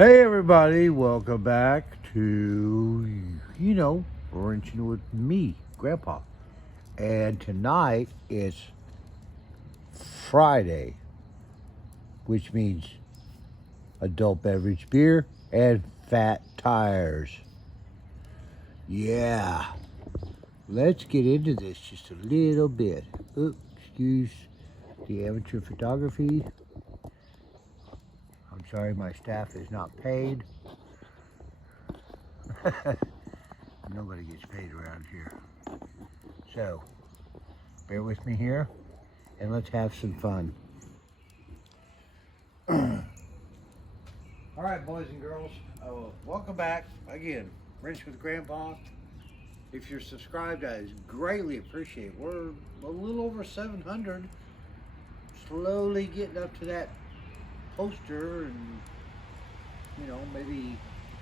Hey everybody, welcome back to, Wrenching with me, Grandpa. And tonight is Friday, which means adult beverage beer and fat tires. Yeah, let's get into this just a little bit. Oops, excuse the amateur photography. I'm sorry my staff is not paid. Nobody gets paid around here. So, bear with me here and let's have some fun. All right, boys and girls, welcome back again. Wrench with Grandpa. If you're subscribed, I greatly appreciate it. We're a little over 700, slowly getting up to that poster, and maybe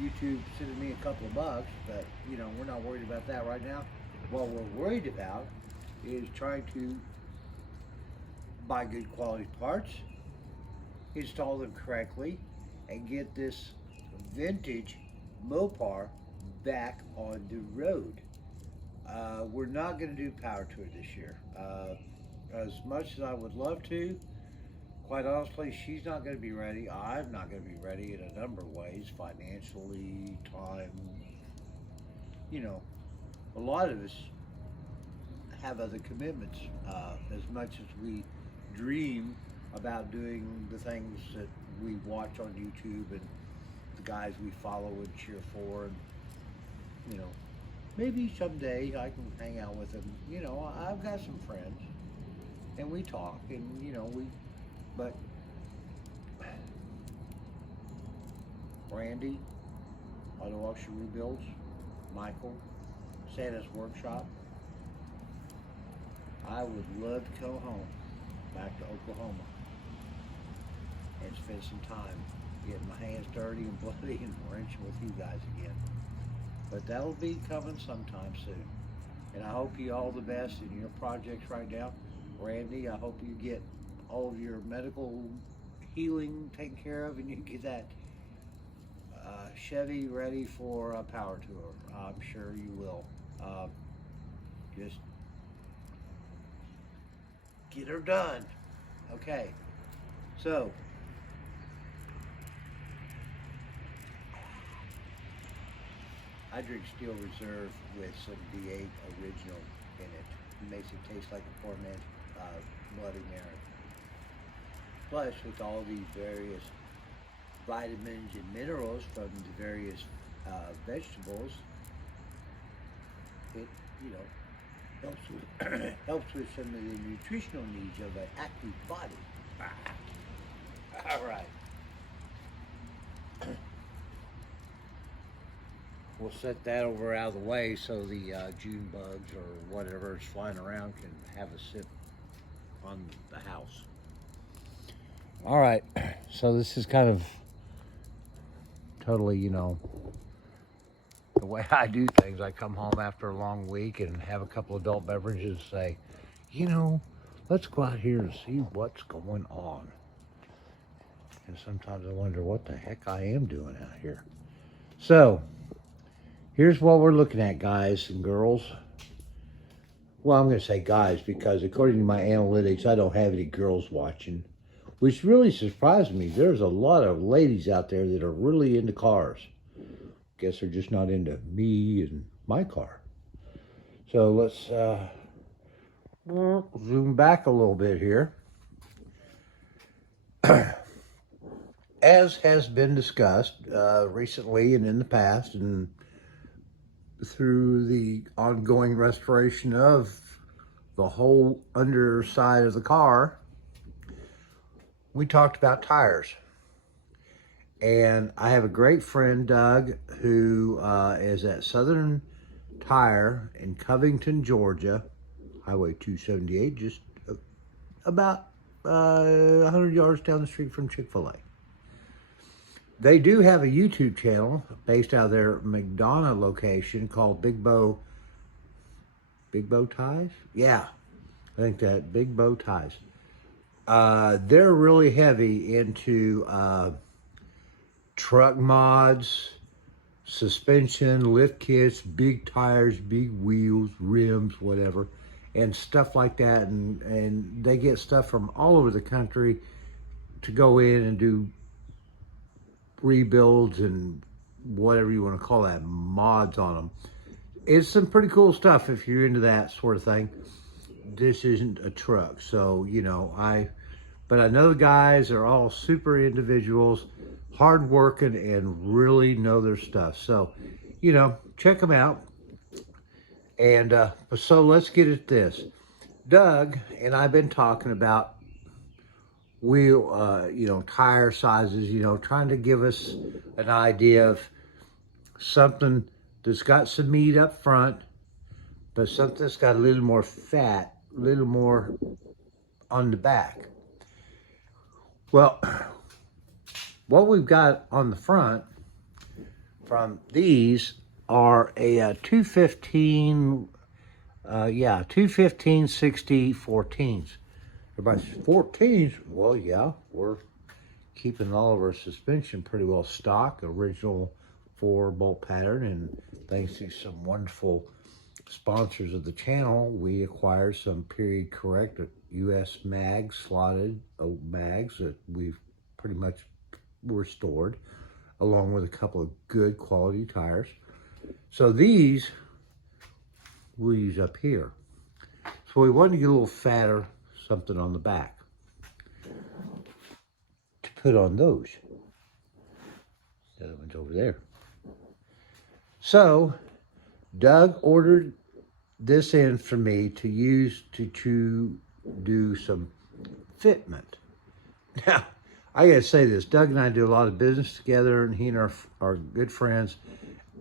YouTube sending me a couple of bucks, but we're not worried about that right now. What we're worried about is trying to buy good quality parts, install them correctly, and get this vintage Mopar back on the road. We're not going to do Power Tour this year. As much as I would love to, quite honestly, she's not going to be ready. I'm not going to be ready in a number of ways, financially, time. You know, a lot of us have other commitments. As much as we dream about doing the things that we watch on YouTube and the guys we follow and cheer for, and maybe someday I can hang out with them. I've got some friends, and we talk, and but Randy, Auto Auction Rebuilds, Michael, Santa's Workshop. I would love to go home, back to Oklahoma, and spend some time getting my hands dirty and bloody and wrenching with you guys again. But that'll be coming sometime soon. And I hope you all the best in your projects right now. Randy, I hope you get all of your medical healing taken care of and you get that Chevy ready for a power tour. I'm sure you will. Just get her done. Okay, so I drink Steel Reserve with some V8 original in it. It makes it taste like a poor man's Bloody Mary. Plus, with all these various vitamins and minerals from the various vegetables, it helps with helps with some of the nutritional needs of an active body. All right. We'll set that over out of the way so the June bugs or whatever is flying around can have a sip on the house. All right, so this is kind of totally, the way I do things. I come home after a long week and have a couple adult beverages and say, let's go out here and see what's going on. And sometimes I wonder what the heck I am doing out here. So, here's what we're looking at, guys and girls. Well, I'm going to say guys because according to my analytics, I don't have any girls watching, which really surprised me. There's a lot of ladies out there that are really into cars. Guess they're just not into me and my car. So let's zoom back a little bit here. As has been discussed recently and in the past and through the ongoing restoration of the whole underside of the car, we talked about tires. And I have a great friend, Doug, who is at Southern Tire in Covington, Georgia, Highway 278, just about 100 yards down the street from Chick-fil-A. They do have a YouTube channel based out of their McDonough location called Big Bow Ties? Yeah, I think that Big Bow Ties. They're really heavy into truck mods, suspension, lift kits, big tires, big wheels, rims, whatever, and stuff like that. And they get stuff from all over the country to go in and do rebuilds and whatever you want to call that, mods on them. It's some pretty cool stuff if you're into that sort of thing. This isn't a truck, so but I know the guys are all super individuals, hardworking, and really know their stuff. So, check them out. And so let's get at this. Doug and I've been talking about wheel, tire sizes, trying to give us an idea of something that's got some meat up front, but something that's got a little more fat, a little more on the back. Well, what we've got on the front from these are a 215, 215/60 14s. Everybody's 14s. Well, yeah, we're keeping all of our suspension pretty well stock, original 4-bolt pattern, and thanks to some wonderful sponsors of the channel, we acquired some period correct US mags, slotted mags that we've pretty much restored, along with a couple of good quality tires. So these we'll use up here. So we wanted to get a little fatter something on the back to put on those. The other one's over there. So Doug ordered this in for me to use to do some fitment. Now, I gotta say this, Doug and I do a lot of business together, and he and are good friends,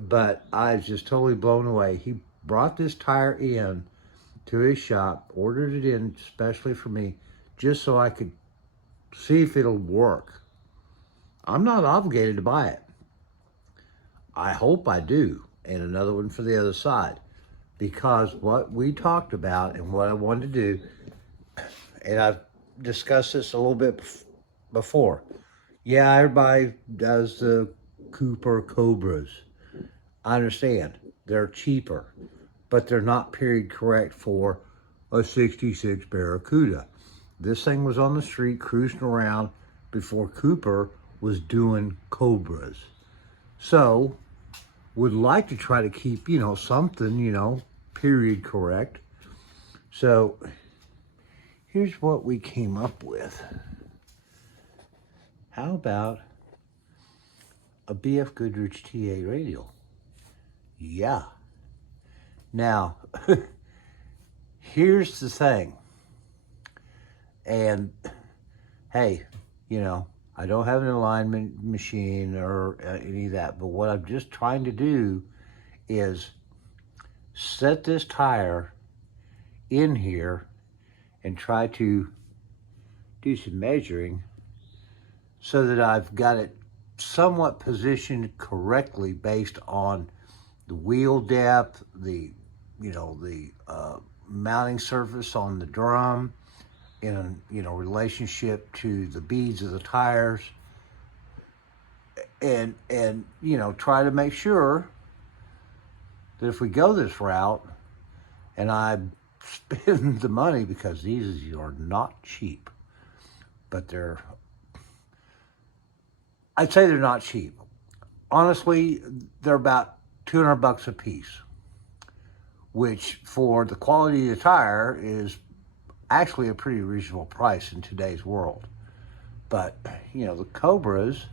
but I was just totally blown away. He brought this tire in to his shop, ordered it in especially for me, just so I could see if it'll work. I'm not obligated to buy it. I hope I do, and another one for the other side, because what we talked about and what I wanted to do, and I've discussed this a little bit before. Yeah, everybody does the Cooper Cobras. I understand, they're cheaper, but they're not period correct for a 66 Barracuda. This thing was on the street cruising around before Cooper was doing Cobras. So, would like to try to keep, something, period correct. So, here's what we came up with. How about a BF Goodrich TA radial? Yeah. Now, here's the thing. And, hey, I don't have an alignment machine or any of that, but what I'm just trying to do is set this tire in here and try to do some measuring so that I've got it somewhat positioned correctly based on the wheel depth, the mounting surface on the drum, in relationship to the beads of the tires, and try to make sure that if we go this route and I spend the money, because these are not cheap, but I'd say they're not cheap. Honestly, they're about $200 a piece, which for the quality of the tire is actually a pretty reasonable price in today's world. But, the Cobras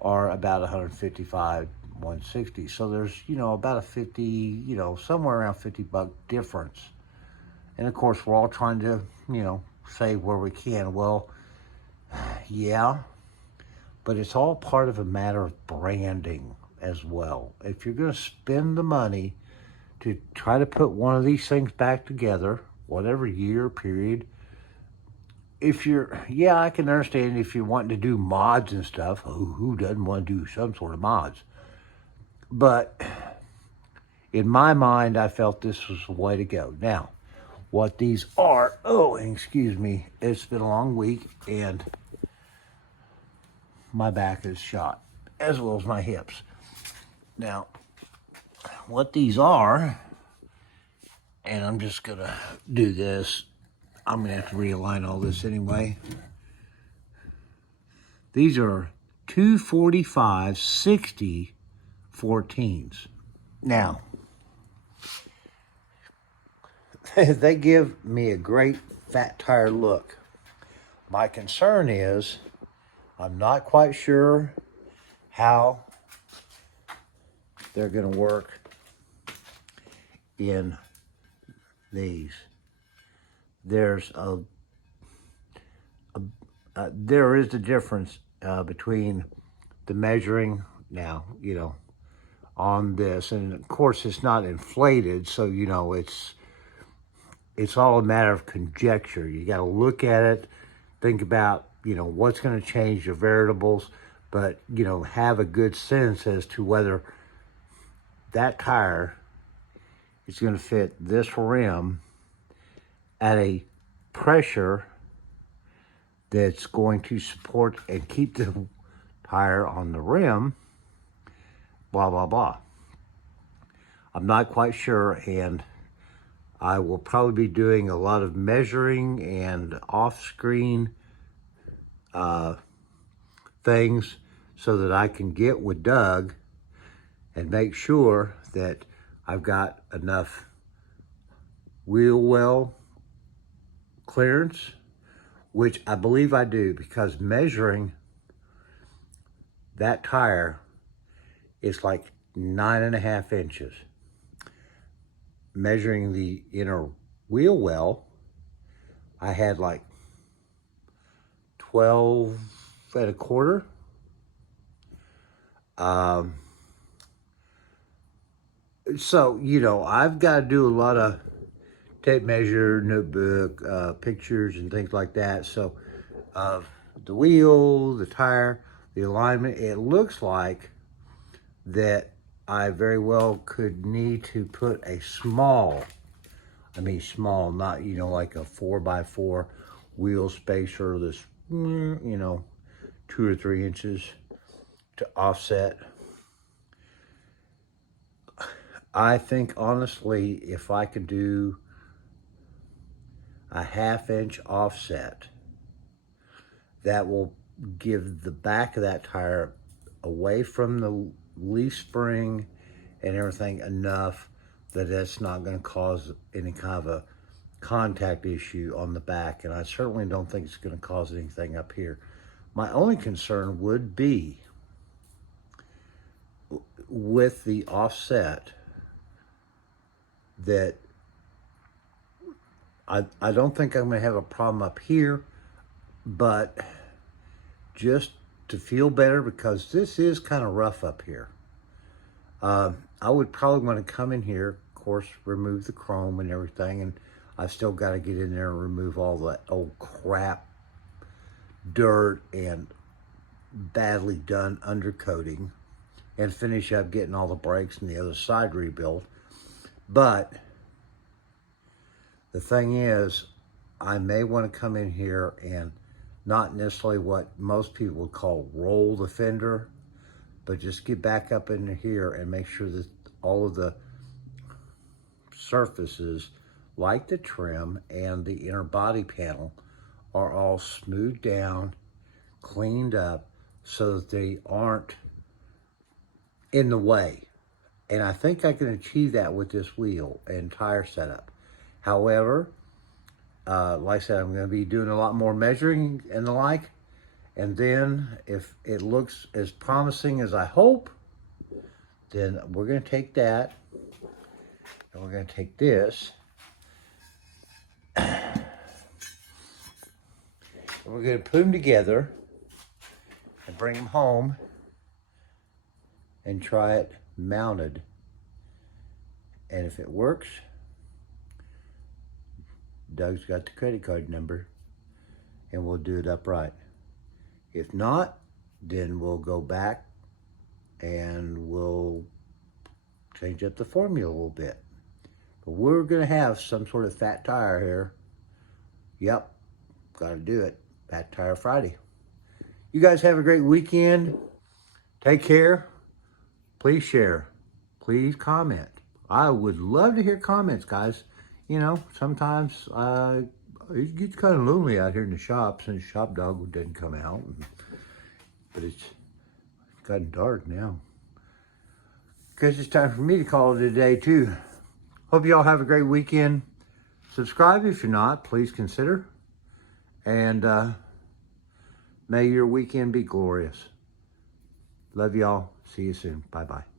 are about 155, 160. So there's, about a 50, somewhere around $50 difference. And of course, we're all trying to, save where we can. Well, yeah, but it's all part of a matter of branding as well. If you're going to spend the money to try to put one of these things back together, whatever year, period, I can understand if you're wanting to do mods and stuff. Who doesn't want to do some sort of mods? But in my mind, I felt this was the way to go. Now, what these are, excuse me, it's been a long week, and my back is shot, as well as my hips. Now, what these are, and I'm just gonna do this. I'm gonna have to realign all this anyway. These are 245/60 14s. Now, they give me a great fat tire look. My concern is I'm not quite sure how they're going to work in these. There's there is a difference between the measuring now, on this, and of course it's not inflated, so it's all a matter of conjecture. You got to look at it, think about what's going to change your variables, but have a good sense as to whether that tire is going to fit this rim at a pressure that's going to support and keep the tire on the rim, blah blah blah. I'm not quite sure, and I will probably be doing a lot of measuring and off-screen things so that I can get with Doug and make sure that I've got enough wheel well clearance, which I believe I do, because measuring that tire is like 9.5 inches. Measuring the inner wheel well, I had like 12.25. So, I've got to do a lot of tape measure, notebook, pictures, and things like that. So, the wheel, the tire, the alignment, it looks like that I very well could need to put a small, not, like a 4x4 wheel spacer that's, 2 or 3 inches to offset. I think, honestly, if I could do a 1/2 inch offset, that will give the back of that tire away from the leaf spring and everything enough that it's not going to cause any kind of a contact issue on the back, and I certainly don't think it's going to cause anything up here. My only concern would be with the offset that I don't think I'm going to have a problem up here, but just to feel better, because this is kind of rough up here, I would probably want to come in here, of course, remove the chrome and everything, and I've still got to get in there and remove all that old crap, dirt, and badly done undercoating, and finish up getting all the brakes and the other side rebuilt. But the thing is, I may want to come in here and not necessarily what most people would call roll the fender, but just get back up into here and make sure that all of the surfaces, like the trim and the inner body panel, are all smoothed down, cleaned up, so that they aren't in the way. And I think I can achieve that with this wheel and tire setup. However, like I said, I'm going to be doing a lot more measuring and the like. And then if it looks as promising as I hope, then we're going to take that and we're going to take this. And we're going to put them together and bring them home and try it mounted. And if it works, Doug's got the credit card number and we'll do it upright. If not, then we'll go back and we'll change up the formula a little bit. But we're going to have some sort of fat tire here. Yep, got to do it. Fat Tire Friday. You guys have a great weekend. Take care. Please share. Please comment. I would love to hear comments, guys. You know, sometimes it gets kind of lonely out here in the shop since Shop Dog didn't come out. But it's gotten dark now. Guess it's time for me to call it a day too. Hope you all have a great weekend. Subscribe if you're not, please consider. And may your weekend be glorious. Love y'all. See you soon. Bye-bye.